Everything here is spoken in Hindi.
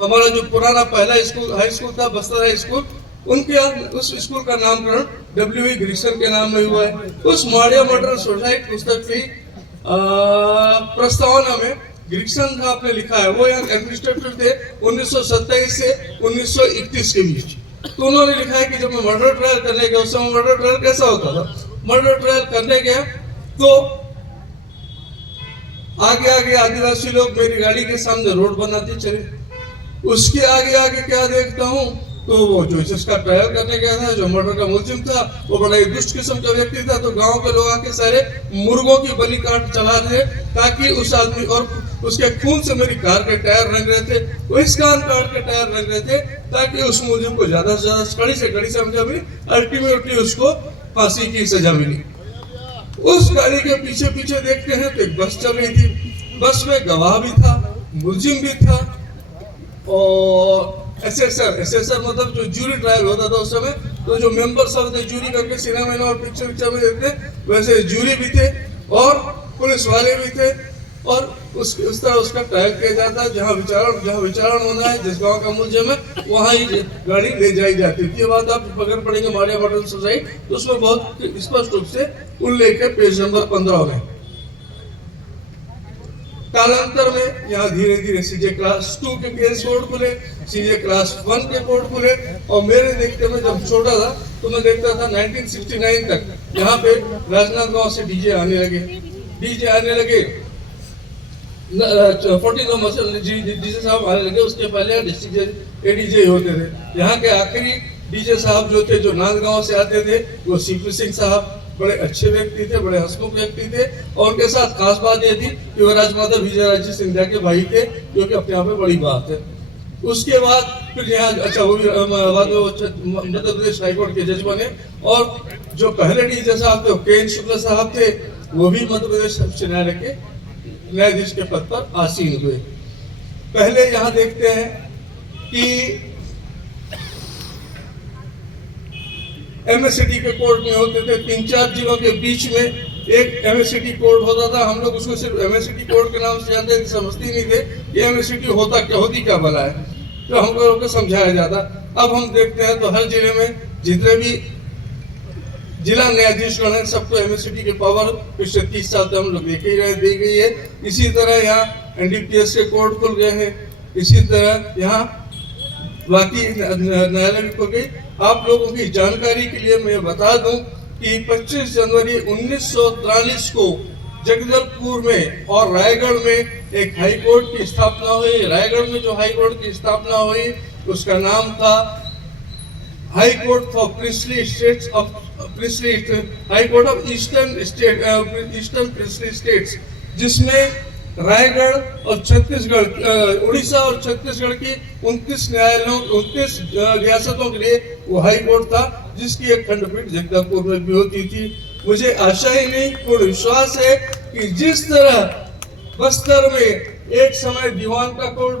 हमारा जो पुराना पहला स्कूल हाई स्कूल था, बस्तर हाई स्कूल, उनके उस स्कूल का नामकरण W.E. ग्रिक्सन के नाम में हुआ है। उस माड़िया मॉडर्न सोसाइटी पुस्तक की प्रस्तावना में ग्रिक्सन का आपने लिखा है, वो यहाँ एडमिनिस्ट्रेटर थे 1927 से 1931 के बीच। तो उन्होंने लिखा है कि जब मैं मर्डर ट्रायल करने गया, उस समय मर्डर ट्रायल कैसा होता था, मर्डर ट्रायल करने गया तो आगे आगे आदिवासी लोग मेरी गाड़ी के सामने रोड बनाते चले, उसके आगे आगे क्या देखता हूँ तो वो जो जिसका ट्रायल करने गया था, जो मर्डर का मुलजिम था, वो बड़ा ही दुष्ट किस्म का व्यक्ति था। तो गांव के लोग आके सारे मुर्गों की बलि काट चला थे ताकि उस आदमी, और उसके खून से मेरी कार के टायर रंग रहे थे, वो इस कार के टायर रंग रहे थे ताकि उस मुलजिम को ज्यादा से ज्यादा कड़ी से कड़ी सजा मिली, अल्टीमेटली उसको फांसी की सजा मिली। उस गाड़ी के पीछे पीछे देखते हैं तो एक बस चल रही थी, बस में गवाह भी था, मुलजिम भी था और एसेसर मतलब जो जूरी ट्रायल होता था उस समय, तो जो मेंबर्स ऑफ द जूरी करके सिनेमा और पिक्चर में देखते, वैसे जूरी भी थे और पुलिस वाले भी थे, और उस तरह उसका ट्रायल किया जाता। जहाँ विचारण होना है, जिस गांव का मुलजिम है, वहाँ ही गाड़ी ले जाई जाती थी। ये बात आप पकड़ पड़ेंगे माड़िया मॉडर्न सोसाइटी, तो उसमें बहुत स्पष्ट रूप से उल्लेख है पेज नंबर 15 में। कालांतर में यहाँ धीरे धीरे सीजे क्लास 2 के केस कोड खुले, सीजे क्लास 1 के कोड खुले, और मेरे देखते में जब छोटा था तो मैं देखता था 1969 तक यहाँ पे राजनांदगांव से डीजे आने लगे 14 नंबर से डीजे साहब आने लगे। उसके पहले डिस्ट्रिक्ट एडीजे होते थे। यहाँ के आखिरी डीजे साहब जो थे, जो नांदगांव से आते थे, वो सीपी सिंह साहब बड़े अच्छे व्यक्ति थे, बड़े हंसमुख व्यक्ति थे, और उनके साथ खास बात ये थी कि वो राजमाता विजयराजे सिंधिया के भाई थे, जो कि अपने आप में बड़ी बात है। उसके बाद फिर यहाँ वो भी बाद में मध्य प्रदेश हाईकोर्ट के जज बने, और जो पहले डीजे साहब थे के.एन. शुक्ला साहब थे, वो भी मध्य प्रदेश उच्च न्यायालय के न्यायाधीश के पद पर आसीन हुए। पहले यहाँ देखते हैं कि एमएससीटी के कोर्ट में होते थे, 3-4 जिलों के बीच में एक एमएससीटी कोर्ट होता था। हम लोग उसको सिर्फ एमएससीटी कोर्ट के नाम से जानते थे, समझते नहीं थे ये एमएससीटी होती क्या भला है, तो हमको लोग को समझाया जाता। अब हम देखते हैं तो हर जिले में जितने भी जिला न्यायाधीशगण है, सबको एमएससीटी के पावर पिछले 30 साल से हम लोग देख ही रहे, दी गई है। इसी तरह यहाँ एनडीपीएस के कोर्ट खुल गए हैं, इसी तरह यहाँ बाकी न्यायालय भी खुल गई। आप लोगों की जानकारी के लिए मैं बता दूं कि 25 जनवरी 1943 को जगदलपुर में और रायगढ़ में एक हाई कोर्ट की स्थापना हुई। रायगढ़ में जो हाई कोर्ट की स्थापना हुई उसका नाम था high court for princely states of high court of eastern princely states, जिसमें रायगढ़ और छत्तीसगढ़, उड़ीसा और छत्तीसगढ़ की 29 न्यायालयों 29 रियासतों के लिए वो हाई कोर्ट था, जिसकी एक खंडपीठ जगदलपुर में भी होती थी। मुझे आशा ही नहीं, पूर्ण विश्वास है कि जिस तरह बस्तर में एक समय दीवान का कोर्ट